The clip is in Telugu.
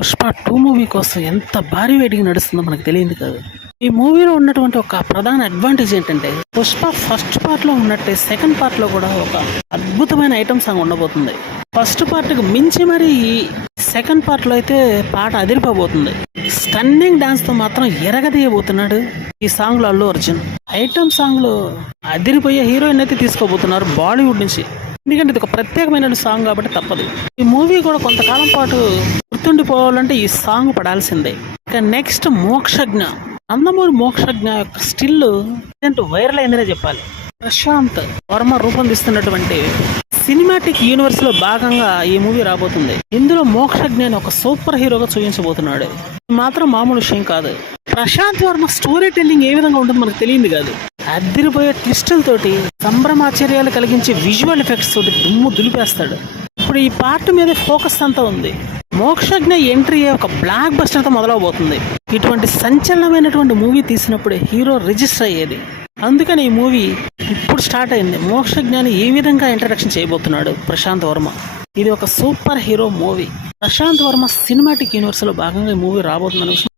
పుష్ప 2 మూవీ కోసం ఎంత భారీ వెయిటింగ్ నడుస్తుందో మనకు తెలియదు కాదు. ఈ మూవీలో ఉన్నటువంటి ఒక ప్రధాన అడ్వాంటేజ్ ఏంటంటే పుష్ప ఫస్ట్ పార్ట్ లో ఉన్నట్టే సెకండ్ పార్ట్ లో కూడా ఒక అద్భుతమైన ఐటమ్ సాంగ్ ఉండబోతుంది. ఫస్ట్ పార్ట్ కి మించి మరి ఈ సెకండ్ పార్ట్ లో అయితే పాట అదిరిపోబోతుంది. స్టన్నింగ్ డాన్స్ తో మాత్రం ఎరగదీయబోతున్నాడు ఈ సాంగ్ లో అల్లు అర్జున్. ఐటమ్ సాంగ్ లో అదిరిపోయే హీరోయిన్ అయితే తీసుకోబోతున్నారు బాలీవుడ్ నుంచి. ఎందుకంటే ఇది ఒక ప్రత్యేకమైన సాంగ్ కాబట్టి తప్పదు. ఈ మూవీ కూడా కొంతకాలం పాటు గుర్తుండిపోవాలంటే ఈ సాంగ్ పడాల్సిందే. ఇక నెక్స్ట్ మోక్షజ్ఞ. నందమూరి మోక్షజ్ఞ యొక్క స్టిల్ వైరల్ అయిందనే చెప్పాలి. ప్రశాంత్ వర్మ రూపొందిస్తున్నటువంటి సినిమాటిక్ యూనివర్స్ లో భాగంగా ఈ మూవీ రాబోతుంది. ఇందులో మోక్షజ్ఞ ఒక సూపర్ హీరోగా చూపించబోతున్నాడు. ఇది మాత్రం మామూలు విషయం కాదు. ప్రశాంత్ వర్మ స్టోరీ టెల్లింగ్ ఏ విధంగా ఉంటుందో మనకు తెలియదు కాదు. అదిరిపోయే ట్విస్టులతోటి సంభ్రమాచర్యాలు కలిగించే విజువల్ ఎఫెక్ట్స్ తోటి దుమ్ము దులిపేస్తాడు. ఇప్పుడు ఈ పార్ట్ మీద ఫోకస్ అంతా ఉంది. మోక్షజ్ఞ ఎంట్రీ ఒక బ్లాక్ బస్టర్ తో మొదలవబోతుంది. ఇటువంటి సంచలనమైనటువంటి మూవీ తీసినప్పుడే హీరో రిజిస్టర్ అయ్యేది. అందుకని ఈ మూవీ ఇప్పుడు స్టార్ట్ అయింది. మోక్షజ్ఞాని ఏ విధంగా ఇంట్రడక్షన్ చేయబోతున్నాడు ప్రశాంత్ వర్మ. ఇది ఒక superhero movie. Prasanth Varma cinematic universe లో భాగంగా ఈ మూవీ రాబోతుందనే విషయం